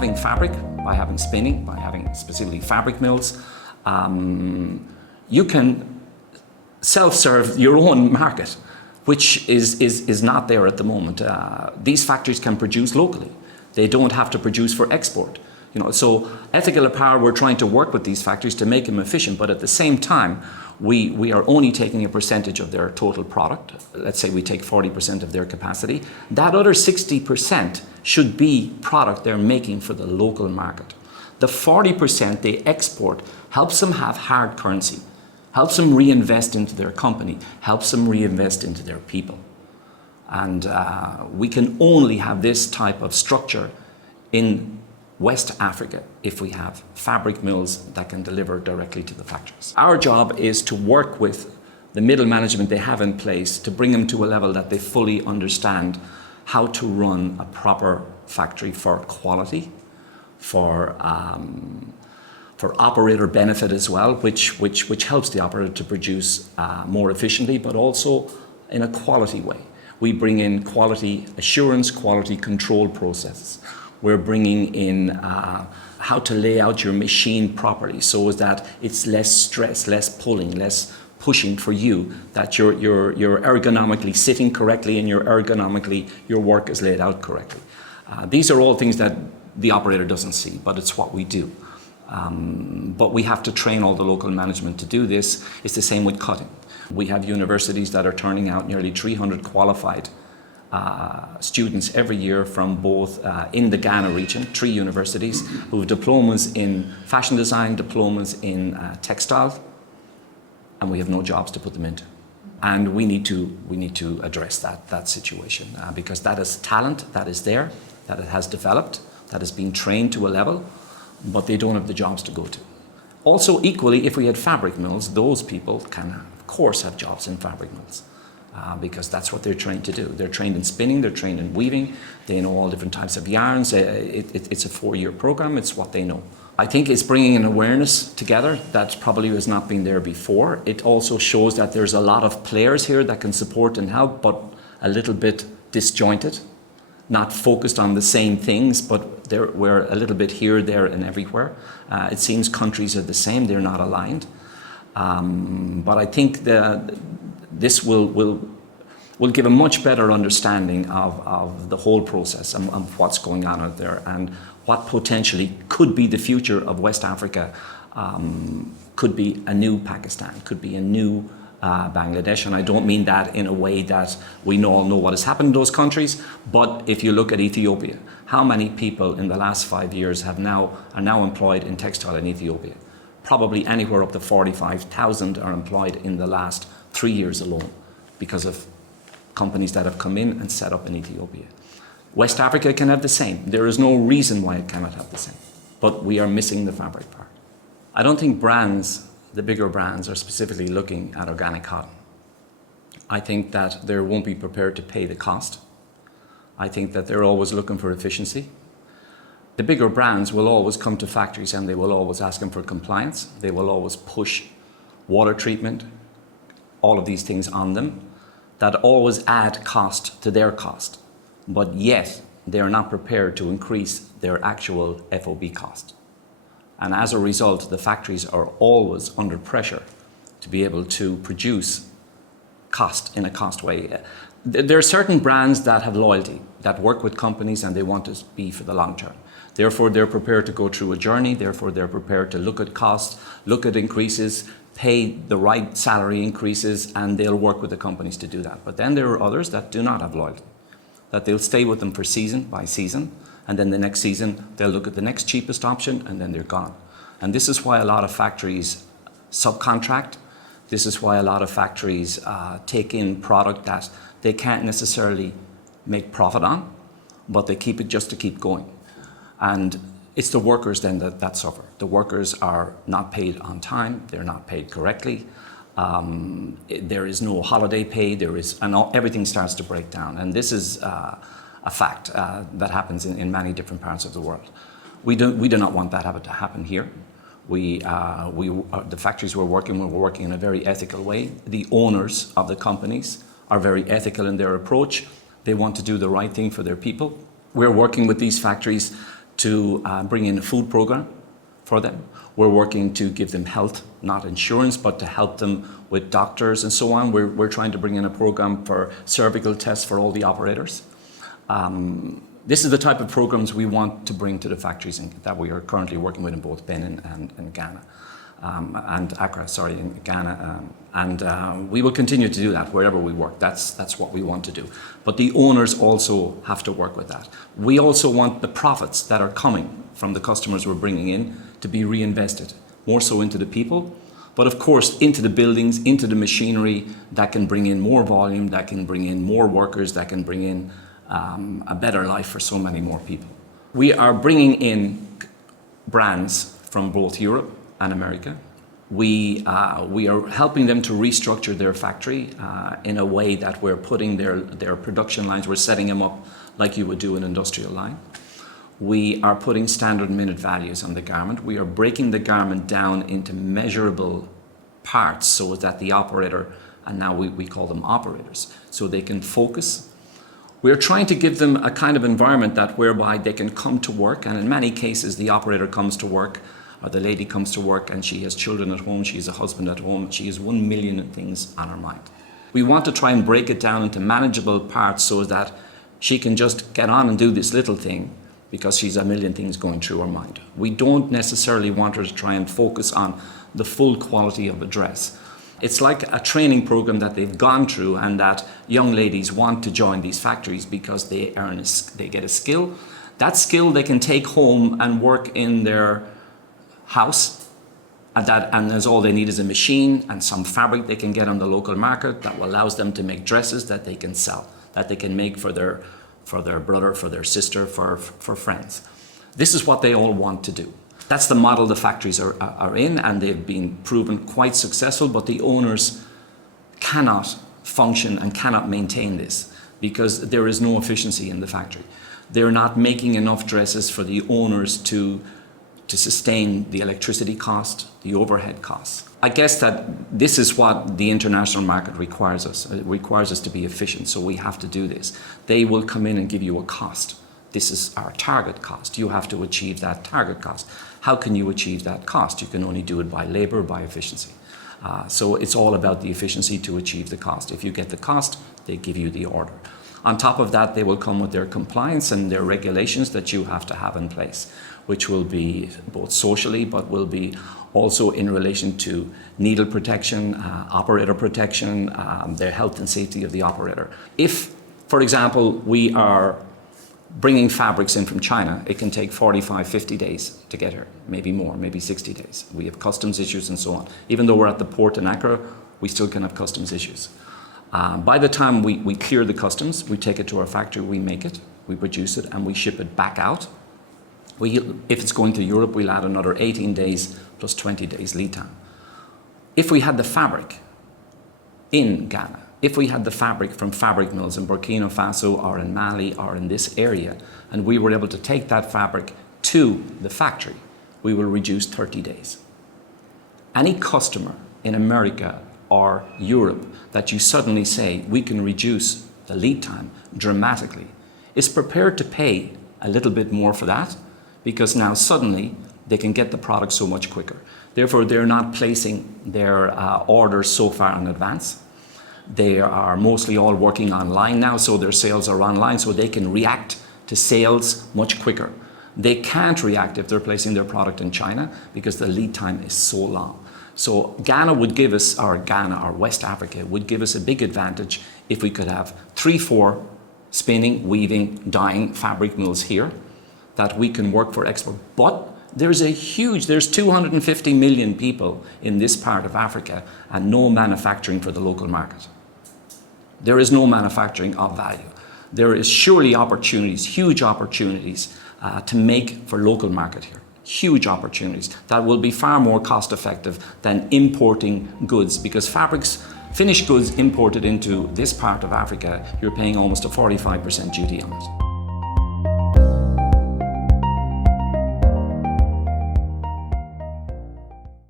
having fabric, by having spinning, by having specifically fabric mills, you can self-serve your own market, which is not there at the moment. These factories can produce locally. They don't have to produce for export. So ethical apparel, we're trying to work with these factories to make them efficient, but at the same time, we are only taking a percentage of their total product. Let's say we take 40% of their capacity. That other 60% should be product they're making for the local market. The 40% they export helps them have hard currency, helps them reinvest into their company, helps them reinvest into their people. And we can only have this type of structure in West Africa if we have fabric mills that can deliver directly to the factories. Our job is to work with the middle management they have in place to bring them to a level that they fully understand how to run a proper factory for quality, for operator benefit as well, which helps the operator to produce more efficiently, but also in a quality way. We bring in quality assurance, quality control processes. We're bringing in how to lay out your machine properly so that it's less stress, less pulling, less pushing for you, that you're ergonomically sitting correctly and your work is laid out correctly. These are all things that the operator doesn't see, but it's what we do. But we have to train all the local management to do this. It's the same with cutting. We have universities that are turning out nearly 300 qualified students every year from both in the Ghana region, 3 universities who have diplomas in fashion design, diplomas in textile, and we have no jobs to put them into. And we need to address that situation because that is talent that is there, that it has developed, that has been trained to a level, but they don't have the jobs to go to. Also, equally, if we had fabric mills, those people can, of course, have jobs in fabric mills. Because that's what they're trained to do. They're trained in spinning, they're trained in weaving, they know all different types of yarns. It's a 4-year program, it's what they know. I think it's bringing an awareness together that probably has not been there before. It also shows that there's a lot of players here that can support and help, but a little bit disjointed, not focused on the same things, but we're a little bit here, there, and everywhere. It seems countries are the same, they're not aligned. But I think this will give a much better understanding of the whole process and of what's going on out there and what potentially could be the future of West Africa. Could be a new Pakistan, could be a new Bangladesh, and I don't mean that in a way that we all know what has happened in those countries, but if you look at Ethiopia, how many people in the last 5 years are now employed in textile in Ethiopia? Probably anywhere up to 45,000 are employed in the last 3 years alone because of companies that have come in and set up in Ethiopia. West Africa can have the same. There is no reason why it cannot have the same, but we are missing the fabric part. I don't think brands, the bigger brands, are specifically looking at organic cotton. I think that they won't be prepared to pay the cost. I think that they're always looking for efficiency. The bigger brands will always come to factories and they will always ask them for compliance. They will always push water treatment, all of these things on them that always add cost to their cost. But yet they are not prepared to increase their actual FOB cost. And as a result, the factories are always under pressure to be able to produce cost in a cost way. There are certain brands that have loyalty, that work with companies and they want to be for the long term. Therefore, they're prepared to go through a journey. Therefore, they're prepared to look at costs, look at increases, pay the right salary increases, and they'll work with the companies to do that. But then there are others that do not have loyalty, that they'll stay with them for season by season, and then the next season, they'll look at the next cheapest option, and then they're gone. And this is why a lot of factories subcontract. This is why a lot of factories take in product that they can't necessarily make profit on, but they keep it just to keep going. And it's the workers then that suffer. The workers are not paid on time, they're not paid correctly. There is no holiday pay, everything starts to break down. And this is a fact that happens in many different parts of the world. We do not want that to happen here. The factories we're working in a very ethical way. The owners of the companies are very ethical in their approach. They want to do the right thing for their people. We're working with these factories to bring in a food program for them. We're working to give them health, not insurance, but to help them with doctors and so on. We're trying to bring in a program for cervical tests for all the operators. This is the type of programs we want to bring to the factories that we are currently working with in both Benin and Ghana. And Accra, sorry, in Ghana. We will continue to do that wherever we work. That's what we want to do. But the owners also have to work with that. We also want the profits that are coming from the customers we're bringing in to be reinvested, more so into the people, but of course into the buildings, into the machinery that can bring in more volume, that can bring in more workers, that can bring in a better life for so many more people. We are bringing in brands from both Europe and America. We are helping them to restructure their factory in a way that we're putting their production lines, we're setting them up like you would do an industrial line. We are putting standard minute values on the garment. We are breaking the garment down into measurable parts so that the operator, and now we call them operators, so they can focus. We're trying to give them a kind of environment that whereby they can come to work, and in many cases the operator comes to work, or the lady comes to work and she has children at home, she has a husband at home, she has 1 million things on her mind. We want to try and break it down into manageable parts so that she can just get on and do this little thing because she's a million things going through her mind. We don't necessarily want her to try and focus on the full quality of a dress. It's like a training program that they've gone through and that young ladies want to join these factories because they get a skill. That skill they can take home and work in their house, and that's all they need is a machine and some fabric they can get on the local market that allows them to make dresses that they can sell, that they can make for their brother, for their sister, for friends. This is what they all want to do. That's the model the factories are in, and they've been proven quite successful, but the owners cannot function and cannot maintain this because there is no efficiency in the factory. They're not making enough dresses for the owners to sustain the electricity cost, the overhead costs. I guess that this is what the international market requires us. It requires us to be efficient, so we have to do this. They will come in and give you a cost. This is our target cost. You have to achieve that target cost. How can you achieve that cost? You can only do it by labor, by efficiency. So it's all about the efficiency to achieve the cost. If you get the cost, they give you the order. On top of that, they will come with their compliance and their regulations that you have to have in place, which will be both socially, but will be also in relation to needle protection, operator protection, the health and safety of the operator. If, for example, we are bringing fabrics in from China, it can take 45, 50 days to get here, maybe more, maybe 60 days. We have customs issues and so on. Even though we're at the port in Accra, we still can have customs issues. By the time we clear the customs, we take it to our factory, we make it, we produce it, and we ship it back out. If it's going to Europe, we'll add another 18 days plus 20 days lead time. If we had the fabric in Ghana, if we had the fabric from fabric mills in Burkina Faso or in Mali or in this area, and we were able to take that fabric to the factory, we will reduce 30 days. Any customer in America or Europe that you suddenly say we can reduce the lead time dramatically is prepared to pay a little bit more for that, because now suddenly they can get the product so much quicker. Therefore, they're not placing their orders so far in advance. They are mostly all working online now, so their sales are online, so they can react to sales much quicker. They can't react if they're placing their product in China because the lead time is so long. So Ghana would give us, or Ghana or West Africa would give us a big advantage if we could have 3-4 spinning, weaving, dyeing fabric mills here that we can work for export. But there's 250 million people in this part of Africa and no manufacturing for the local market. There is no manufacturing of value. There is surely opportunities, huge opportunities to make for local market here. Huge opportunities that will be far more cost effective than importing goods, because fabrics, finished goods imported into this part of Africa, you're paying almost a 45% duty on it.